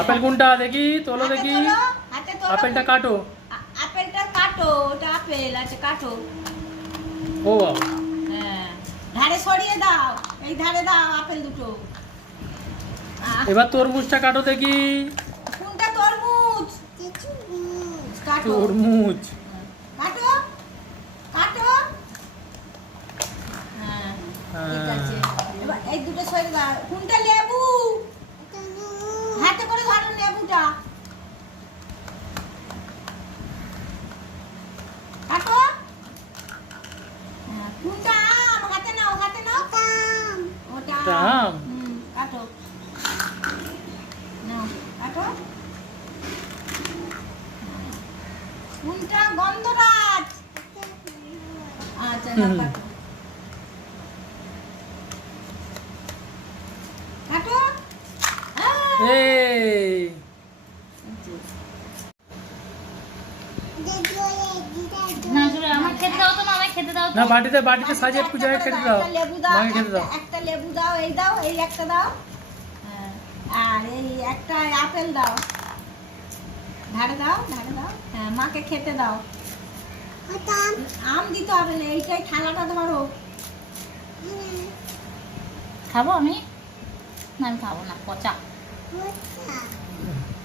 Apple কোনটা দেখি, তোলো দেখি। আপেলটা কাটো। আপেলটা কাটো, ওটা আপেল আছে, কাটো। ও বাবা, হ্যাঁ, ধারে সরিয়ে দাও, এই ধারে দাও আপেল দুটো। এবার তরমুজটা কাটো দেখি। কোনটা তরমুজ? কাটো, তরমুজ কাটো, কাটো। হ্যাঁ, ঠিক আছে। এবার এই দুটো সরিয়ে দাও। কোনটা লেবু? হাতে করে ধরো লেবুটা। কাটো। কোনটা আম? হাতে নাও, হাতে নাও। ওটা আম। কাটো, নাও, কাটো। কোনটা গন্ধরাজ? আচ্ছা, নাও, কাটো, কাটো। এই না জোরে আমার খেতে দাও তো, মামাকে খেতে দাও তো। না, বাটিতে বাটিতে সাজিয়ে একটু জায়গায় খেতে দাও। একটা লেবু দাও, মাকে খেতে দাও। একটা লেবু দাও, এই দাও, এই একটা দাও। হ্যাঁ, আর এই একটা আপেল দাও। ধারে দাও, ধারে দাও। হ্যাঁ, মাকে খেতে দাও। আম দিতে হবে না, এইটাই থালাটা ধরো। খাবো আমি? না আমি খাবো না, পচা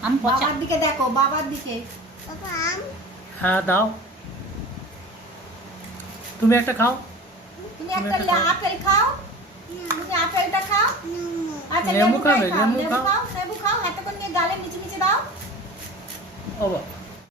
আম, পচা। বাবার দিকে দেখো, বাবার দিকে। হ্যাঁ দাও, তুমি একটা খাও। তুমি একটা আপেল খাও, তুমি আপেলটা খাও। আচ্ছা, লেবু লেবুটাই খাবে, খাও, লেবু লেবু খাও। খাও, লেবু খাও, হাতে করে নিয়ে গালে মিচি মিচি দাও। ও বাবা।